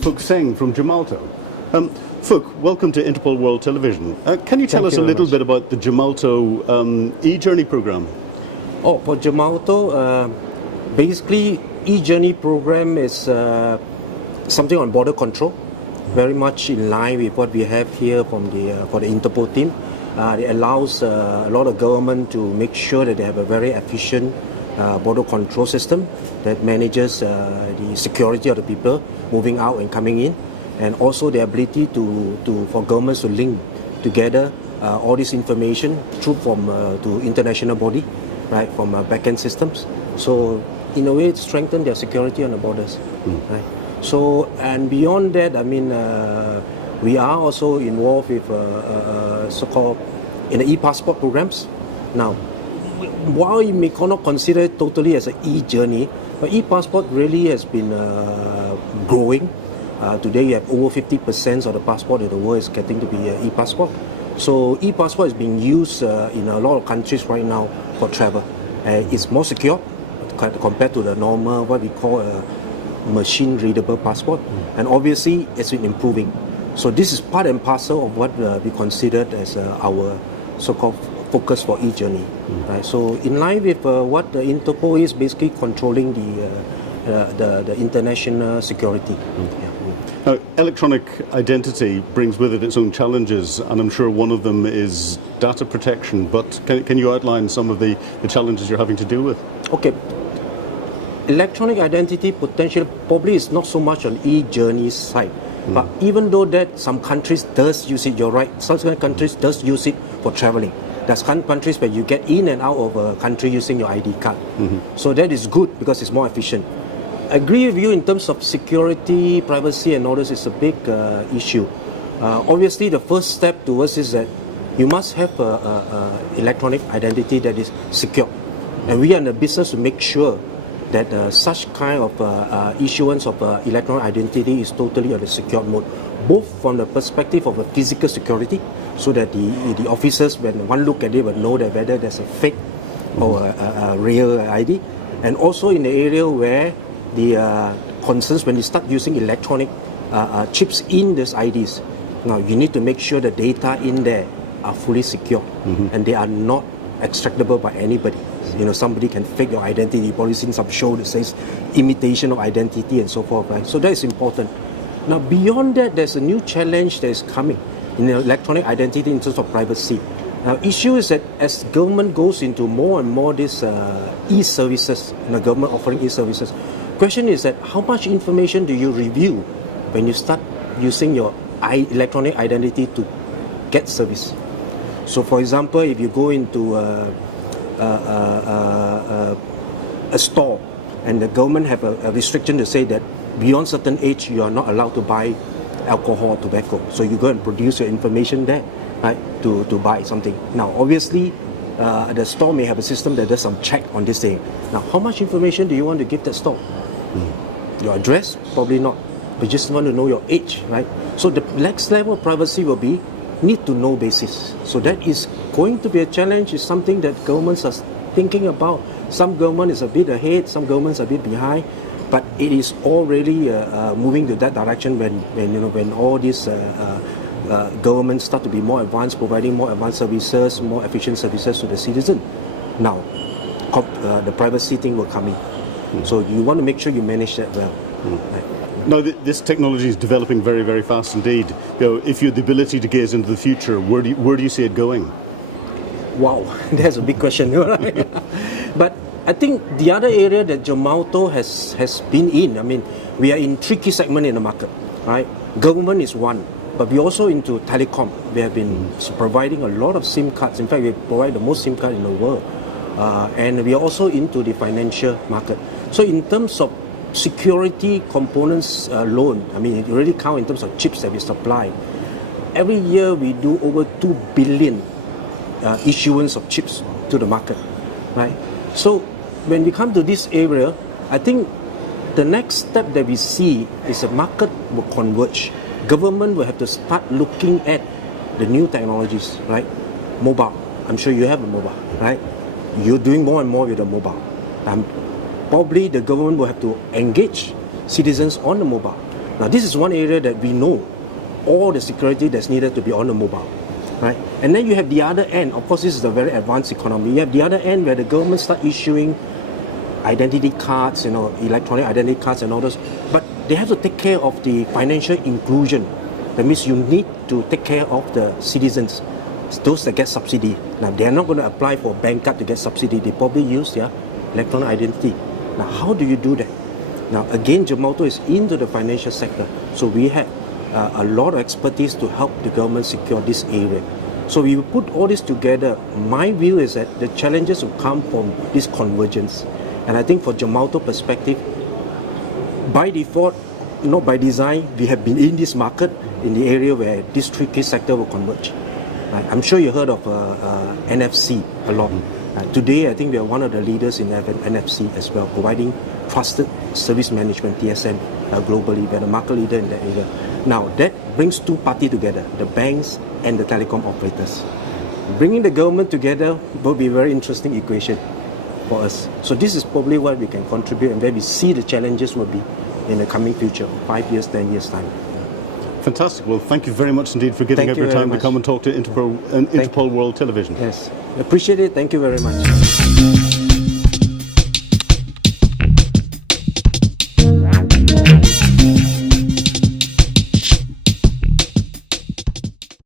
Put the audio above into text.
Fook Seng from Gemalto. Fook, welcome to Interpol World Television. Can you tell us a little bit about the Gemalto e-journey program? Oh, for Gemalto, basically e-journey program is something on border control, very much in line with what we have here from for the Interpol team. It allows a lot of government to make sure that they have a very efficient border control system that manages the security of the people moving out and coming in, and also the ability for governments to link together all this information through to international body, right, from back-end systems. So in a way, it strengthens their security on the borders. Right? So, and beyond that, I mean, we are also involved with so-called in the e-passport programs. Now, while you may not consider it totally as an e-journey, but e-passport really has been growing. Today you have over 50% of the passport in the world is getting to be e-passport. So e-passport is being used in a lot of countries right now for travel. It's more secure compared to the normal, what we call a machine-readable passport. And obviously it's been improving. So this is part and parcel of what we considered as our so-called focus for e-journey. Right? So in line with what the Interpol is basically controlling the international security. Now, electronic identity brings with it its own challenges, and I'm sure one of them is data protection, but can you outline some of the challenges you're having to deal with? Okay. Electronic identity potential probably is not so much on e-journey side, but even though that some countries does use it, you're right, some countries does use it for traveling. There's countries where you get in and out of a country using your ID card. So that is good because it's more efficient. I agree with you in terms of security, privacy and all this is a big issue. Obviously the first step towards is that you must have electronic identity that is secure. And we are in the business to make sure that such kind of issuance of electronic identity is totally on a secure mode, both from the perspective of a physical security, so that the officers, when one look at it, will know that whether there's a fake or a real ID, and also in the area where the concerns when you start using electronic chips in these IDs. Now you need to make sure the data in there are fully secure and they are not extractable by anybody. You know, somebody can fake your identity. You've probably seen some show that says imitation of identity and so forth, right? So that is important. Now beyond that, there's a new challenge that is coming in electronic identity in terms of privacy. Now issue is that as government goes into more and more these e-services, government offering e-services, question is that how much information do you review when you start using your electronic identity to get service? So for example, if you go into a store and the government have a restriction to say that beyond certain age you are not allowed to buy alcohol or tobacco, so you go and produce your information there, right, to buy something. Now obviously the store may have a system that does some check on this thing. Now how much information do you want to give that store? Your address? Probably not. But you just want to know your age, right? So the next level of privacy will be need to know basis. So that is going to be a challenge. It's something that governments are thinking about. Some government is a bit ahead, some governments are a bit behind, but it is already moving to that direction when all these governments start to be more advanced, providing more advanced services, more efficient services to the citizen. Now, the privacy thing will come in. So you want to make sure you manage that well. Right. Now, this technology is developing very, very fast indeed. If you had the ability to gaze into the future, where do you see it going? Wow, that's a big question. Right? But I think the other area that Gemalto has been in, I mean, we are in 3 key segments in the market, right? Government is one, but we're also into telecom. We have been providing a lot of SIM cards. In fact, we provide the most SIM cards in the world. And we are also into the financial market. So in terms of security components alone, I mean, it really counts in terms of chips that we supply. Every year we do over 2 billion issuance of chips to the market, right? So when we come to this area, I think the next step that we see is the market will converge. Government will have to start looking at the new technologies, right? Mobile. I'm sure you have a mobile, right? You're doing more and more with the mobile. Probably the government will have to engage citizens on the mobile. Now, this is one area that we know all the security that's needed to be on the mobile, right? And then you have the other end. Of course, this is a very advanced economy. You have the other end where the government start issuing identity cards, electronic identity cards and all those. But they have to take care of the financial inclusion. That means you need to take care of the citizens, those that get subsidy. Now, they're not going to apply for a bank card to get subsidy. They probably use their electronic identity. Now, how do you do that? Now, again, Gemalto is into the financial sector. So we have a lot of expertise to help the government secure this area. So we put all this together. My view is that the challenges will come from this convergence. And I think for Gemalto perspective, by default, not by design, we have been in this market in the area where this three key sector will converge. Right? I'm sure you heard of NFC a lot. Today, I think we are one of the leaders in NFC as well, providing trusted service management, TSM, globally. We are the market leader in that area. Now, that brings two parties together, the banks and the telecom operators. Bringing the government together will be a very interesting equation for us. So this is probably what we can contribute and where we see the challenges will be in the coming future, 5 years, 10 years time. Fantastic. Well, thank you very much indeed for giving Thank up you your very time to much. come and talk to Interpol World Television. Yes, appreciate it. Thank you very much.